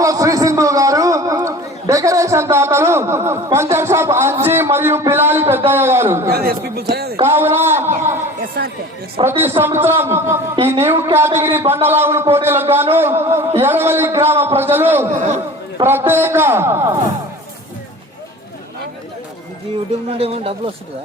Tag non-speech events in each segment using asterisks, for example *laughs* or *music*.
ఆకుల శ్రీ సింధు గారు డెకరేషన్ దాతలు puncture shop Anji మరియు పిలాలి పెద్దయ్య గారు. కావున ప్రతి సంవత్సరం ఈ న్యూ కేటగిరీ బండలాగుడు పోటీలకు గాను ఎడవలి గ్రామ ప్రజలు ప్రత్యేక యూట్యూబ్ నుండి ఏమైనా డబ్బులు వస్తుందా?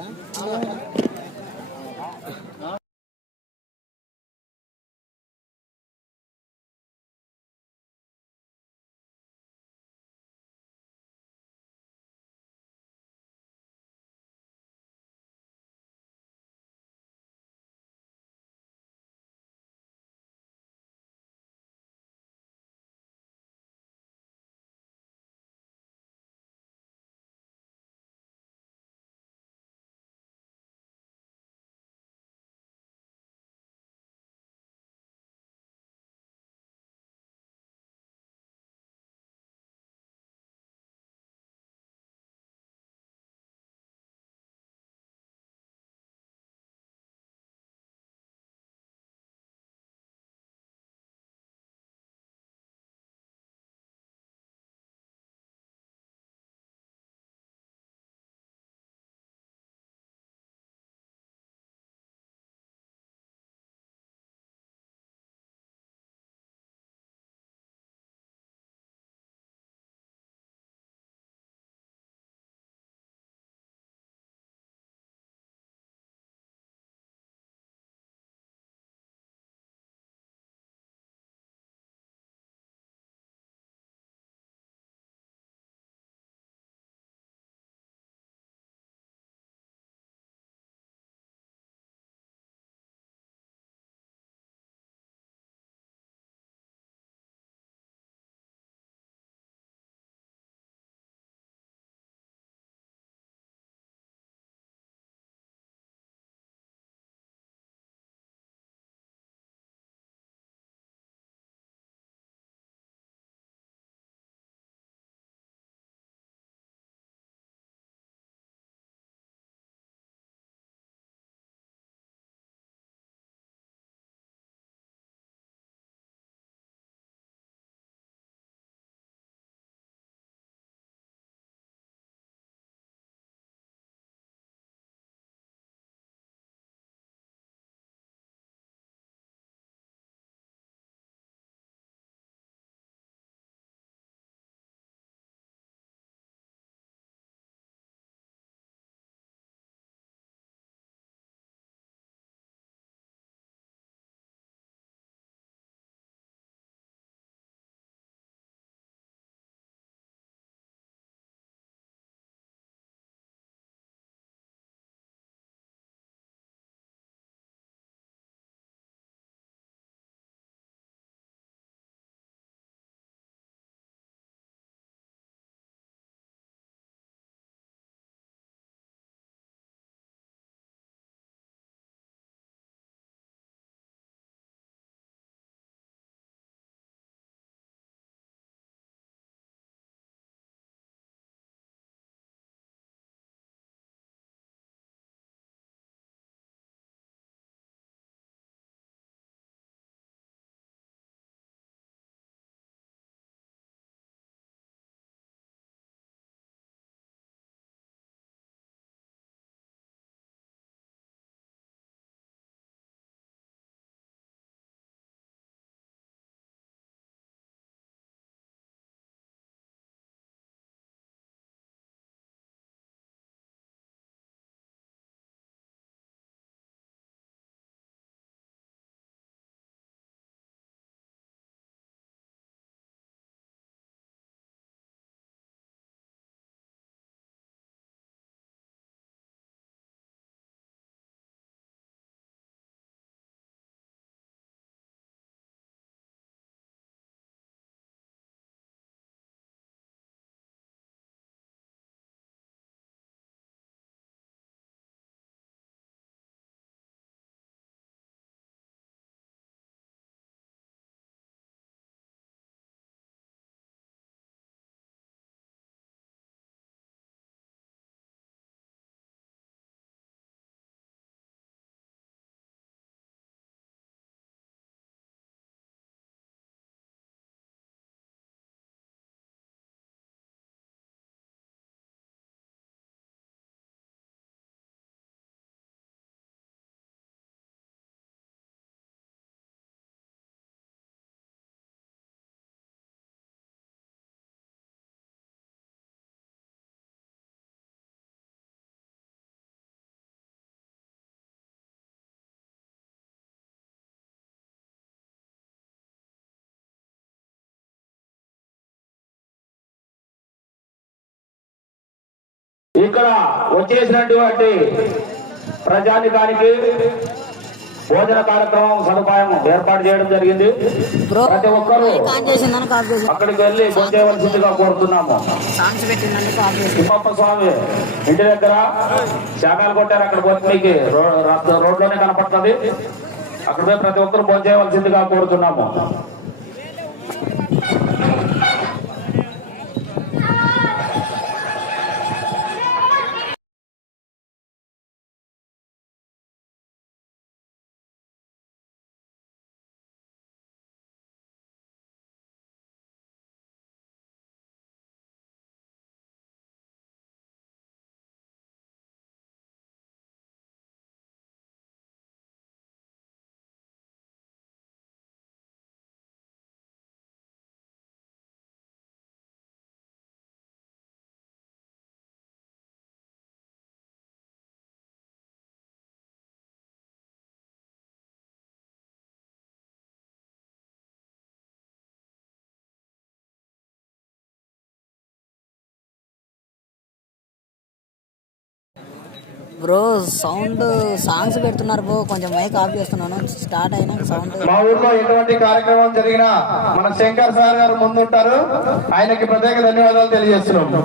ఇక్కడ వచ్చేసినటువంటి ప్రజానికానికి భోజన కార్యక్రమం సదుపాయం ఏర్పాటు చేయడం జరిగింది. ప్రతి ఒక్కరూ అక్కడికి వెళ్ళి భోంచేయవలసిందిగా కోరుతున్నాము. తిమ్మప్ప స్వామి ఇంటి దగ్గర శాఖలు కొట్టారు అక్కడ పోతే మీకు రోడ్లోనే కనపడుతుంది. అక్కడ ప్రతి ఒక్కరు భోంచేయవలసిందిగా కోరుతున్నాము. బ్రో సౌండ్ సాంగ్స్ పెడుతున్నారు బ్రో. కొంచెం మైక్ ఆఫ్ చేస్తున్నాను. స్టార్ట్ అయినా సౌండ్ మా ఊర్లో ఎటువంటి కార్యక్రమం జరిగినా మన శంకర్ సార్ గారు ముందుంటారు. ఆయనకి ప్రత్యేక ధన్యవాదాలు తెలియజేస్తున్నాం.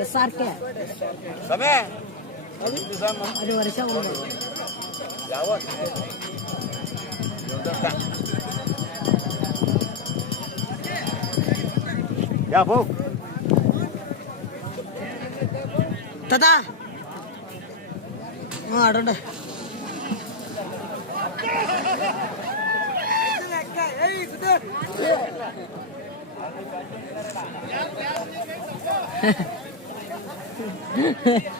ఎస్ఆర్కే అది వర్ష ఉంది తాత అడండి Yeah.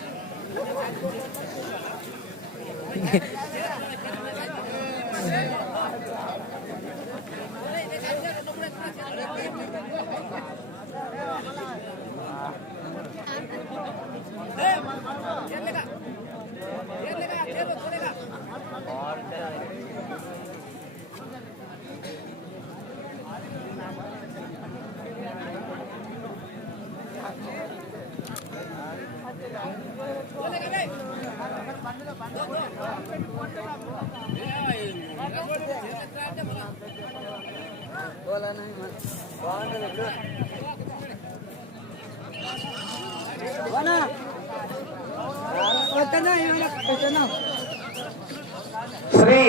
శ్రీ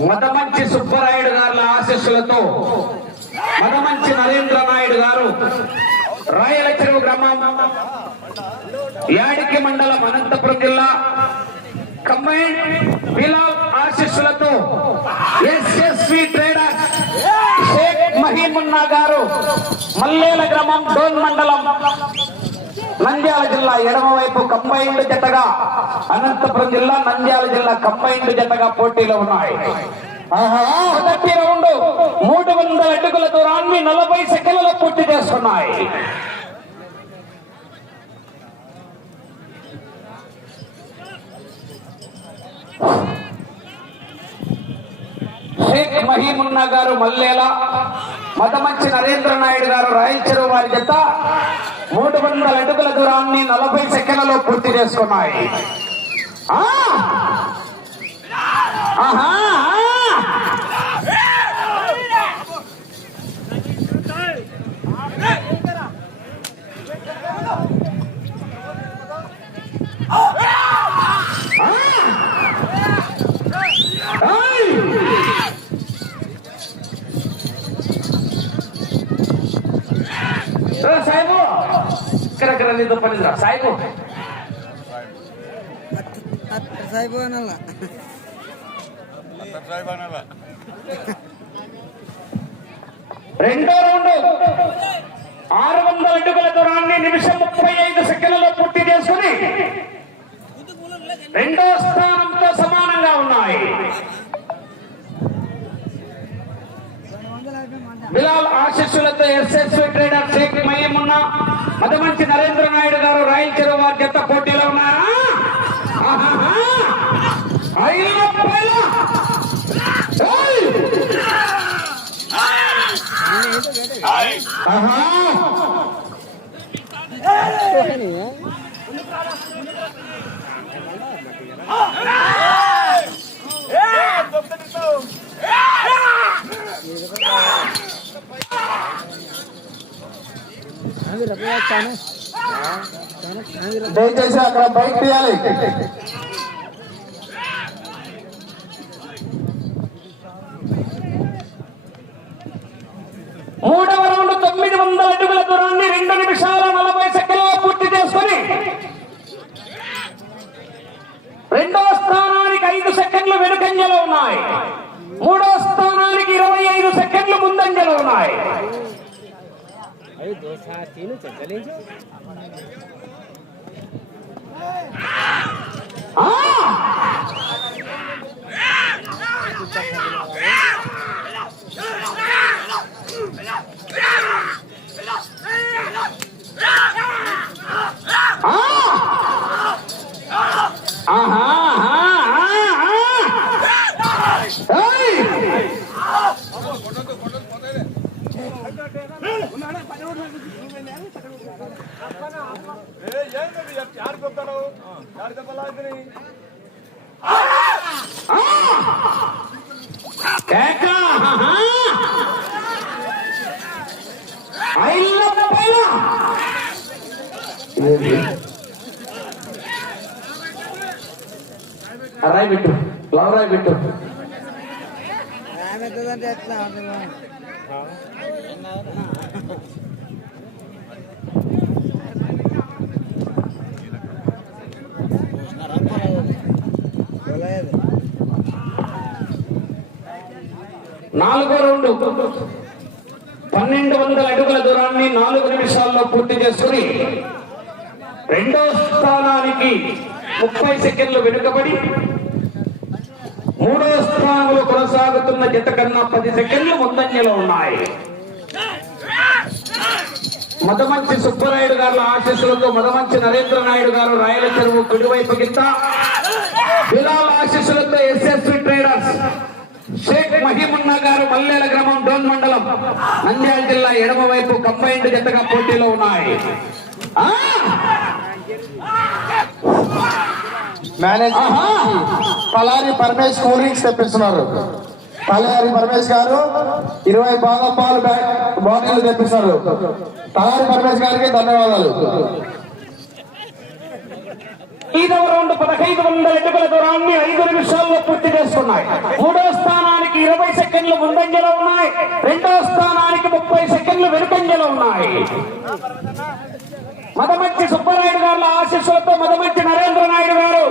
మదమంచి సుబ్బరాయుడు గారి ఆశీస్సులతో మదమంచి నరేంద్ర నాయుడు గారు రాయల చెరువు గ్రామం యాడికి మండలం అనంతపురం జిల్లా కంబైన్ బిలాల్ ఆశీస్సులతో ఎస్ఎస్వి ట్రేడర్స్ షేక్ మహీమున్నా గారు మల్లేల గ్రామం డోన్ మండలం నంద్యాల జిల్లా ఎడమ వైపు కంబైన్డ్ జతగా అనంతపురం జిల్లా నంద్యాల జిల్లా కంబైన్డ్ జతగా పోటీలో ఉన్నాయి. ఆహా, మొదటి రౌండ్ మూడు వందల అడుగుల దూరాన్ని నలభై సెకండ్లలో పూర్తి చేస్తున్నాయి షేక్ మహీమున్నా గారు మల్లేల మతమంచి నరేంద్ర నాయుడు గారు రాయలచెరువు వారి జత మూడు వందల అడుగుల దూరాన్ని నలభై సెకండ్లలో పూర్తి చేసుకున్నాయి. నీతో పనిదిరా సాయిబు సాయిపోయినల్లా రెండో రౌండ్. ఆరు వందల అడుగుల దూరాన్ని నిమిషం ముప్పై ఐదు సెకండ్లలో పూర్తి చేసుకుని రెండో స్థానంతో సమానంగా ఉన్నాయి. బిలాల్ ఆశీస్సులతో ఎస్ఎస్వి ట్రేడర్ షేక్ మయ్యమున్న మదమంచి నరేంద్ర నాయుడు గారు రాయల్ చెరువు వారి జత పోటీలో ఉన్నారా? Yeah! ఐదో పైల. ఏయ్! ఆహా. దయచేసి అక్కడ బైక్ తీయాలి. మూడవ రౌండ్ తొమ్మిది వందల అడుగుల దూరాన్ని రెండు నిమిషాల నలభై సెకండ్లలో పూర్తి చేసుకుని రెండవ స్థానానికి ఐదు సెకండ్లు వెనుకంజలో ఉన్నాయి. మూడవ స్థానానికి ఇరవై ఐదు సెకండ్లు ముందంజలో ఉన్నాయి. ఆ! ఆ! ఆహా, ఆహా, ఆహా. కేక, ఆహా. ఐల్ల పైల. రాయి పెట్టు లవ్ రాయి పెట్టు అంటే ఎట్లా నాలుగో రౌండ్. పన్నెండు వందల అడుగుల దూరాన్ని నాలుగు నిమిషాల్లో పూర్తి చేసుకుని రెండో స్థానానికి ముప్పై సెకండ్లు వెనుకబడి మూడో స్థానంలో కొనసాగుతున్న జత కన్నా పది సెకండ్లు ముందంజలో ఉన్నాయి. మదమంచి సుబ్బరాయుడు గారు ఆశీస్సులతో మదమంచి నరేంద్ర నాయుడు గారు రాయల చెరువు కుడివైపు గిత్త బిలాల్ ఆశీస్సులతో ఎస్ఎస్వి ట్రేడర్స్ షేక్ మహిమున్నా గారు మల్లేల గ్రామం డోన్ మండలం నంద్యాల జిల్లా ఎడమ వైపు కంబైన్డ్ జతగా పోటీలో ఉన్నాయి! Manage! Palari Paramesh cool drinks తెప్పిస్తున్నారు Palari Paramesh గారు ఇరవై బాదం పాలు బాటిల్ తెప్పిస్తారు పలారి పరమేష్ గారికి ధన్యవాదాలు ఐదవ రౌండ్ పదహైదు వందల అడుగుల దూరాన్ని ఐదు నిమిషాల్లో పూర్తి చేసుకున్నాయి మూడో స్థానానికి ఇరవై సెకండ్లు ముందంజలో ఉన్నాయి. రెండో స్థానానికి ముప్పై సెకండ్లు వెనుకంజలో ఉన్నాయి. మదమంచి సుబ్బరాయుడు గారి ఆశీస్సులతో మదమంచి నరేంద్ర నాయుడు గారు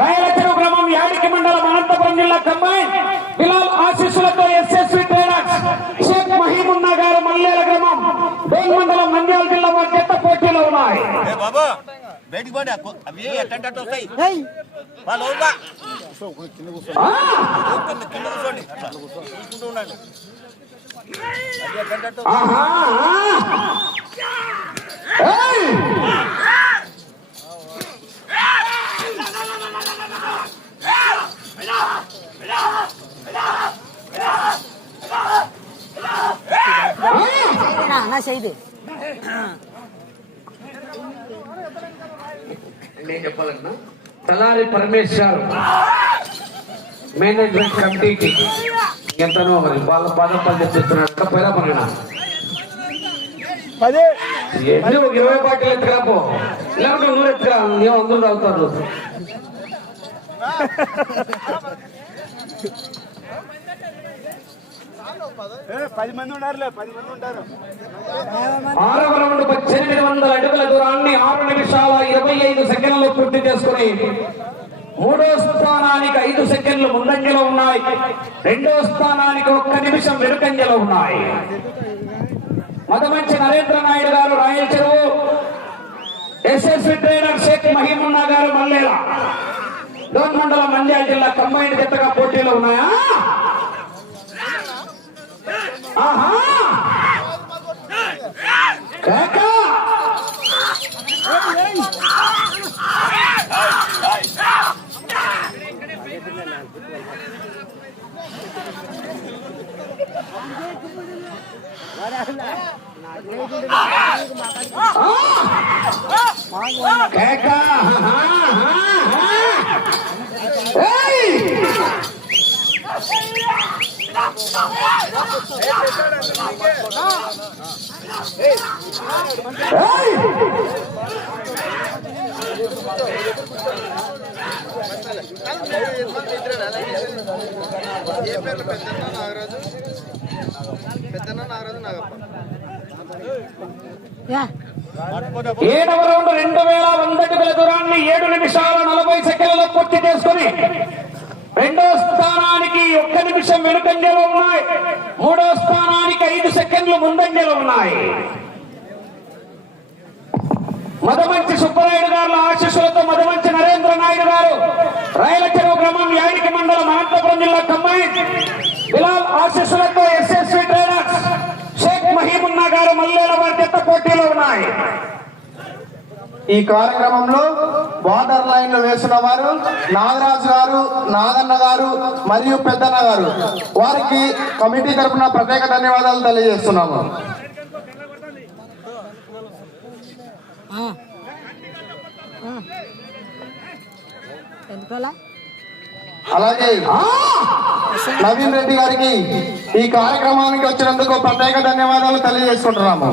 రాయలచెరువు గ్రామం యాడికి మండలం అనంతపురం జిల్లా కంబైన్. పిల్లల ఆశీస్సులతో ఎస్ఎస్వి ట్రేడర్స్ షేక్ మహీమున్నా గారు మల్లేల గ్రామం డోన్ మండలం నంద్యాల జిల్లా వారి చెత్త పోటీలో ఉన్నాయి ఏ బాబా బయటికి పోండి అవి ఎట్టంటే వస్తాయి. వాళ్ళు. ఆ! కింద కింద కూర్చోండి చూసుకుంటూ ఉండండి. అది ఎట్టంటే! అన్న చేయది నేను చెప్పాలన్నా? తలారి పరమేశ్వర్ మేనేజ్మెంట్ కమిటీకి ఎంతనో మరి వాళ్ళ పదం పని చెప్తున్నాడు పైన ఎన్ని ఒక ఇరవై బాటిల్ ఎత్తుకురాపో లేకుంటే నూరు ఎత్తుకురా. ఏమో అందరూ తాగుతారు *laughs* పది మంది ఉండారులే పది మంది ఉంటారు. ఆరవ రౌండ్ పద్దెనిమిది వందల అడుగుల దూరాన్ని ఆరు నిమిషాల ఇరవై ఐదు సెకండ్లు పూర్తి చేసుకుని మూడో స్థానానికి ఐదు సెకండ్లు ముందంజలో ఉన్నాయి. రెండో స్థానానికి ఒక్క నిమిషం వెనుకంజలో ఉన్నాయి. మదమంచి నరేంద్ర నాయుడు గారు రాయల్ చెరువు. ఎస్ఎస్వి ట్రైనర్ షేక్ మహీమున్నా గారు మల్లేల డోన్ మండలం జిల్లా కంబైన్ జతగా పోటీలో ఉన్నాయా? ఆహా కేక! ఆ! కేక! ఆహా! ఆహా! ఏయ్! ఏయ్! ఏ పేర్లు పెద్దన్న నాగరాజు పెద్దన్న నాగరాజు నాగప్ప ఏడవ రౌండ్ రెండు వేల వంద అడుగుల దూరాన్ని ఏడు నిమిషాల నలభై సెకండ్లలో పూర్తి చేసుకుని రెండో స్థానానికి ఒక్క నిమిషం వెనుకంజలో ఉన్నాయి. మూడో స్థానానికి ఐదు సెకండ్లు ముందంజలో ఉన్నాయి. మదమంచి సుబ్బరాయుడు గారు ఆశీస్సులతో మదమంచి నరేంద్ర నాయుడు గారు రైల చెరువు గ్రామం యాడికి మండలం అనంతపురం జిల్లా కంబైన్. బిలాల్ ఆశీస్సులతో ఎస్ఎస్వి ట్రేడర్స్ షేక్ మహీమున్నా గారు మల్లేల వారి జత పోటీలో ఉన్నాయి. ఈ కార్యక్రమంలో బార్డర్ లైన్లో వేసిన వారు నాగరాజు గారు నాగన్న గారు మరియు పెద్దన్న గారు. వారికి కమిటీ తరపున ప్రత్యేక ధన్యవాదాలు తెలియజేస్తున్నాము. అలాగే నవీన్ రెడ్డి గారికి ఈ కార్యక్రమానికి వచ్చినందుకు ప్రత్యేక ధన్యవాదాలు తెలియజేసుకుంటున్నాము.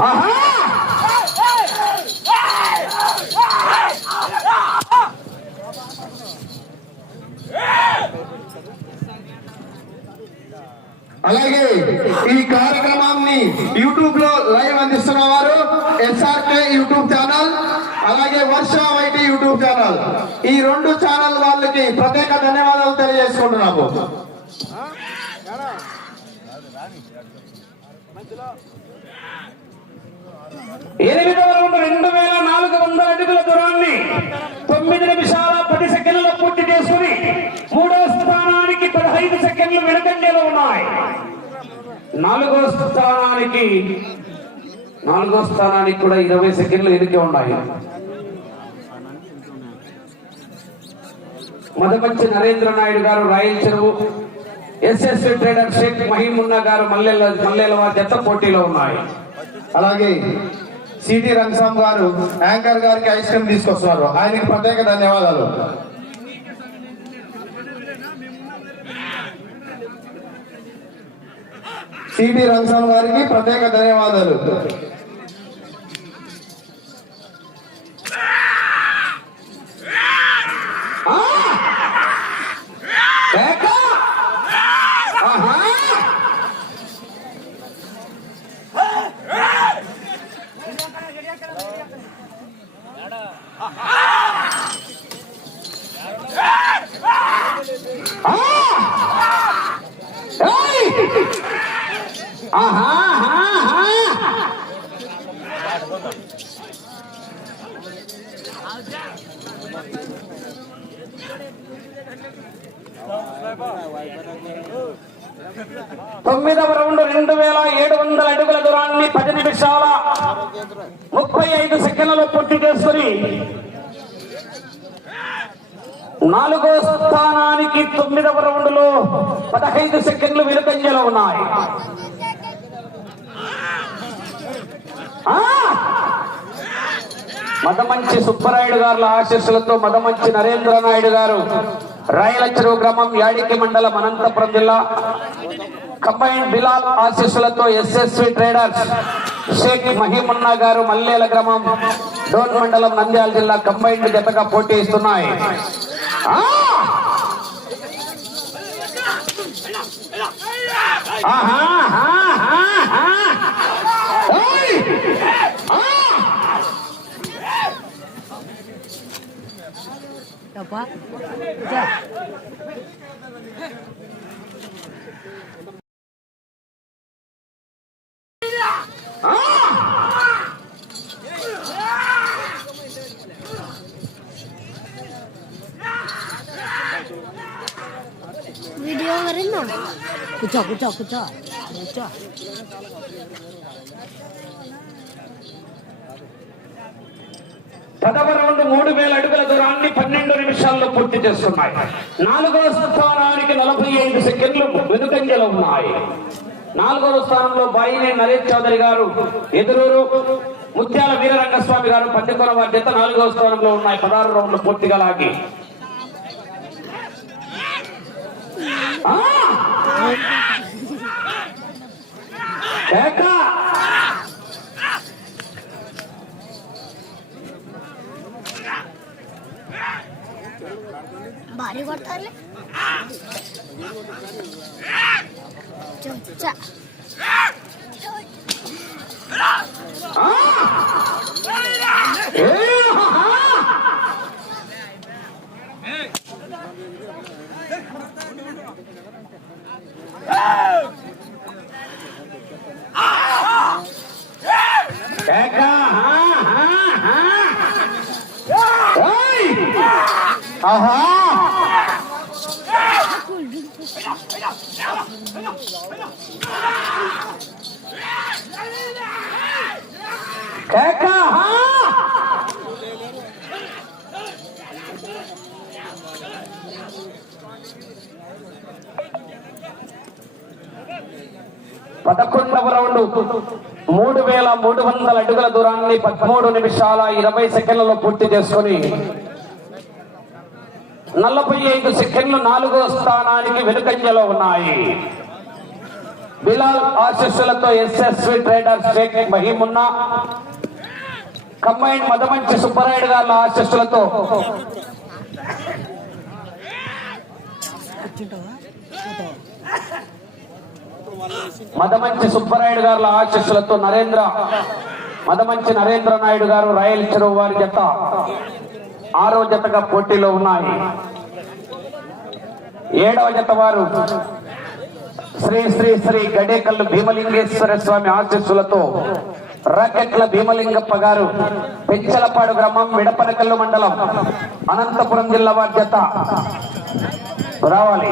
అలాగే ఈ కార్యక్రమాన్ని యూట్యూబ్లో లైవ్ అందిస్తున్న వారు ఎస్ఆర్కే యూట్యూబ్ ఛానల్ అలాగే వర్ష వైటి యూట్యూబ్ ఛానల్ ఈ రెండు ఛానల్ వాళ్ళకి ప్రత్యేక ధన్యవాదాలు తెలియజేసుకుంటున్నాము. ఎనిమిది రౌండ్ రెండు వేల నాలుగు వందల అడుగుల దూరాన్ని తొమ్మిది నిమిషాల పది సెకండ్ల పూర్తి చేసుకుని పదహైదు సెకండ్లు వెనుకంజలో ఉన్నాయి. నాలుగో స్థానానికి నాలుగో స్థానానికి కూడా ఇరవై సెకండ్లు వెనుక ఉన్నాయి. మదపంచి నరేంద్ర నాయుడు గారు రాయల్ చెరువు ఎస్ఎస్సి ట్రేడర్ షేక్ మహీమున్నా గారు మల్లెల మల్లెల జత పోటీలో ఉన్నాయి. అలాగే సిటీ రంగస్వామి గారు యాంకర్ గారికి ఐస్ క్రీమ్ తీసుకొస్తున్నారు. ఆయనకి ప్రత్యేక ధన్యవాదాలు. సిబి రంగస్వామి గారికి ప్రత్యేక ధన్యవాదాలు ఆ! కేక! ఆహా! ఆ! ఏయ్! ఆహా! ఆహా! ఆహా! తొమ్మిదవ రౌండ్ రెండు వేల ఏడు వందల అడుగుల దూరాన్ని పది నిమిషాల ముప్పై ఐదు సెకండ్లలో పూర్తి చేసుకుని నాలుగో స్థానానికి తొమ్మిదవ రౌండ్లో పదహైదు సెకండ్లు వెనుకంజలో ఉన్నాయి ఆ! మదమంచి సుబ్బరాయుడు గారుల ఆశీస్సులతో మదమంచి నరేంద్ర నాయుడు గారు రాయల చెరువు గ్రామం యాడికి మండలం అనంతపురం జిల్లా. కంబైన్ బిలాల్ ఆశీస్సులతో ఎస్ఎస్వి ట్రేడర్స్ షేక్ మహిమున్నా గారు మల్లేల గ్రామం డోన్ మండలం నంద్యాల జిల్లా కంబైన్డ్ జతగా పోటీ ఇస్తున్నాయి ఆహా, apa? Udah. Video ngeri no? Kucok, kucok, kucok. Kucok. పదవ రౌండ్ మూడు వేల అడుగుల దూరాన్ని పన్నెండు నిమిషాల్లో పూర్తి చేస్తున్నాయి. నాలుగవ స్థానానికి నలభై ఐదు సెకండ్లు వెనుకంజలు ఉన్నాయి. నాలుగవ స్థానంలో బాయినే నరేష్ చౌదరి గారు ఎదురూరు ముత్యాల వీరరంగస్వామి గారు పండుకొన బాధ్యత నాలుగవ స్థానంలో ఉన్నాయి. పదహారు రౌండ్లు పూర్తిగా లాగి. ఏకా! ಭಾರಿ ಕೊಡ್ತಾರಲ್ಲ ಚುಚ್ಚ Uh-huh. పదకొండవ రౌండ్. మూడు వేల మూడు వందల అడుగుల దూరాన్ని పదమూడు నిమిషాల ఇరవై సెకండ్లలో పూర్తి చేసుకొని నలభై ఐదు సెకండ్లు నాలుగో స్థానానికి వెనుకంజలో ఉన్నాయి. బిలాల్ ఆశీస్సులతో SSV trader Shaik Mahimunna combine Madamanchi Subbarayudu గారి ఆశీస్సులతో కూర్చుంటావా మదమంచి సుబ్బరాయుడు గారుల ఆశస్సులతో నరేంద్ర మదమంచి నరేంద్ర నాయుడు గారు రాయల్ చెరువు వారి జత ఆరో జతగా పోటీలో ఉన్నాయి. ఏడవ జత వారు శ్రీ శ్రీ శ్రీ గడేకల్లు భీమలింగేశ్వర స్వామి ఆశీస్సులతో రాకెట్ల భీమలింగప్ప గారు పెంచలపాడు గ్రామం విడపనకల్లు మండలం అనంతపురం జిల్లా వారి జత. రావాలి.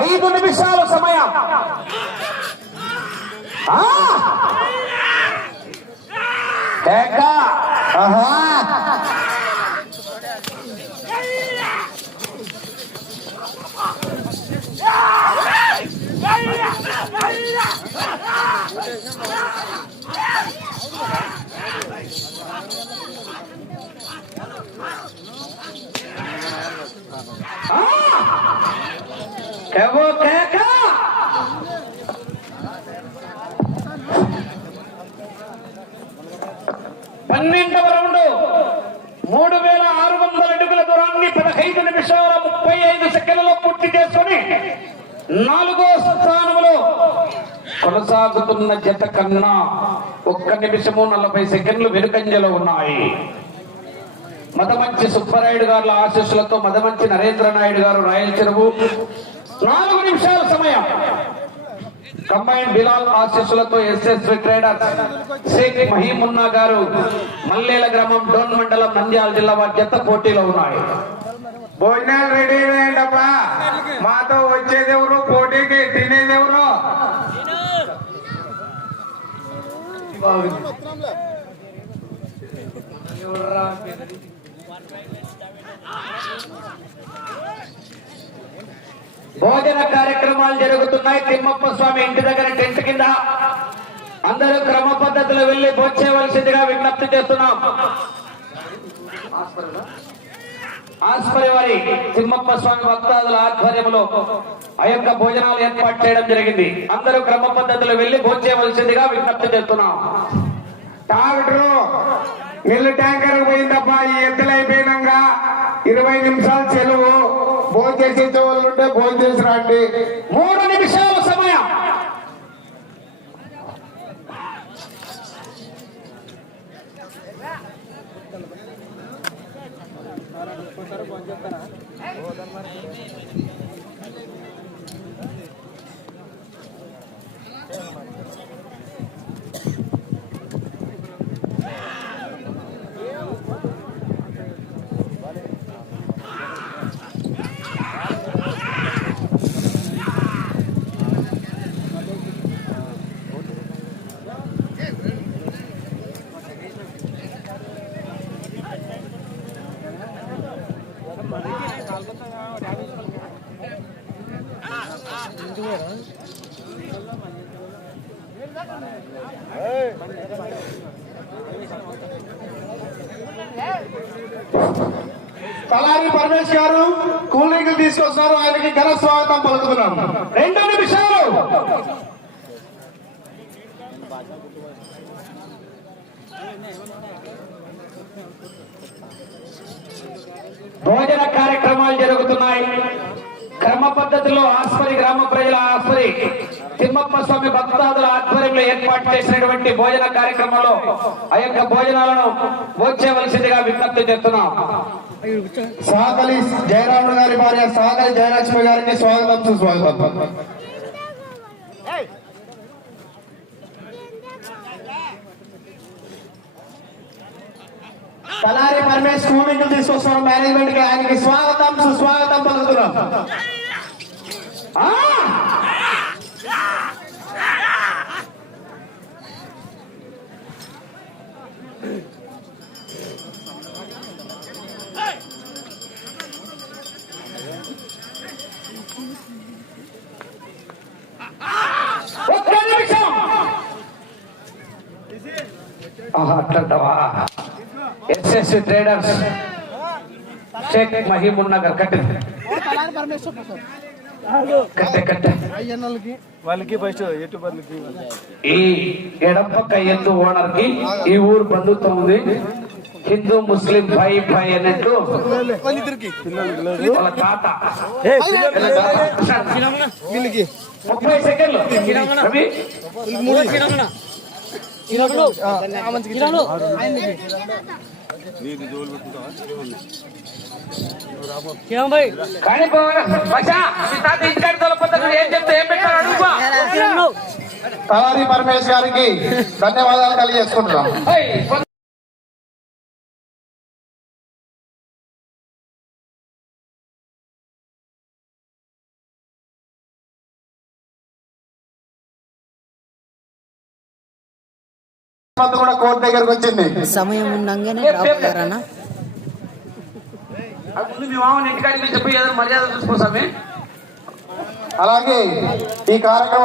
ఐదు నిమిషాల సమయం. ఆహా! కేక! పన్నెండవ రౌండ్ మూడు వేల ఆరు వందల అడుగుల దూరాన్ని పదహైదు నిమిషాల ముప్పై ఐదు సెకండ్లలో పూర్తి చేసుకొని నాలుగో స్థానంలో కొనసాగుతున్న జత కన్నా ఒక్క నిమిషము నలభై సెకండ్లు వెనుకంజలో ఉన్నాయి మదమంచి సుబ్బరాయుడు గారుల ఆశీస్సులతో మదమంచి నరేంద్ర నాయుడు గారు రాయల చెరువు నాలుగు నిమిషాల సమయం. కంబైన్ బిలాల్ ఆశీస్సులతో ఎస్ఎస్వి ట్రేడర్స్ షేక్ మహీమున్నా గారు మల్లేల గ్రామం డోన్ మండలం నంద్యాల జిల్లా వారి జత పోటీలో ఉన్నాయి. భోజనాలు రెడీ అయ్యండప్పా మాతో వచ్చేది ఎవరు? పోటీకి తినేది ఎవరు? భోజన కార్యక్రమాలు జరుగుతున్నాయి. తిమ్మప్ప స్వామి ఇంటి దగ్గర టెంట్ కింద. అందరూ క్రమ పద్ధతిలో వెళ్ళి భోంచేయవలసిందిగా విజ్ఞప్తి చేస్తున్నాం. ఆస్పరి వారి తిమ్మప్ప స్వామి భక్తాదుల ఆధ్వర్యంలో ఆ యొక్క భోజనాలు ఏర్పాటు చేయడం జరిగింది. అందరూ క్రమ పద్ధతిలో వెళ్ళి భోజేయవలసిందిగా విజ్ఞప్తి చేస్తున్నాం. డాక్టరు నీళ్ళు ట్యాంకర్ పోయిందప్ప ఈ ఎత్తులు ఇరవై నిమిషాలు సెలవు భోజనం ఇచ్చే వాళ్ళు ఉంటే భోజనం చేసి రండి. మూడు నిమిషాల సమయం. చెప్తారా తీసుకొస్తున్నారు. ఆయనకి ఘన స్వాగతం పలుకుతున్నాం రెండు నిమిషాలు భోజన కార్యక్రమాలు జరుగుతున్నాయి క్రమ పద్ధతిలో ఆస్పరి గ్రామ ప్రజల ఆస్పరి తిమ్మప్ప స్వామి భక్తాదుల ఆధ్వర్యంలో ఏర్పాటు చేసినటువంటి భోజన కార్యక్రమంలో ఆ యొక్క భోజనాలను వచ్చేవలసిందిగా విజ్ఞప్తి చేస్తున్నాం. సాకలి జయరాముడు గారి భార్య సాకలి జయలక్ష్మి గారిని స్వాగతం స్వాగతం తలారి పరమేష్ కూల్ డ్రింక్ మేనేజ్మెంట్కి ఆయనకి స్వాగతం సుస్వాగతం పలుకుతున్నాం ఆ! ఒక్క నిమిషం ఆహా, అట్లంటావా ఎస్ఎస్ ట్రేడర్స్ షేక్ మహీమున్ నగర్ కట్టే. కట్టే కట్టే. వాళ్ళకి ఫస్ట్ ఎటు బదులుకి ఈ ఎడపక్క ఎద్దు ఓనర్కి ఈ ఊరు బంధుత్వం ఉంది. హిందూ ముస్లిం భాయి భాయి అన్నట్టు. వాళ్ళ తాత. ముప్పై సెకండ్లు. తలారి పరమేశ్ గారికి ధన్యవాదాలు తెలియజేసుకుంటున్నాం కూడా కోర్టు దగ్గరకు వచ్చింది. సమయం ఉండగానే మర్యాద చూసుకోసామి అలాగే ఈ కార్యక్రమం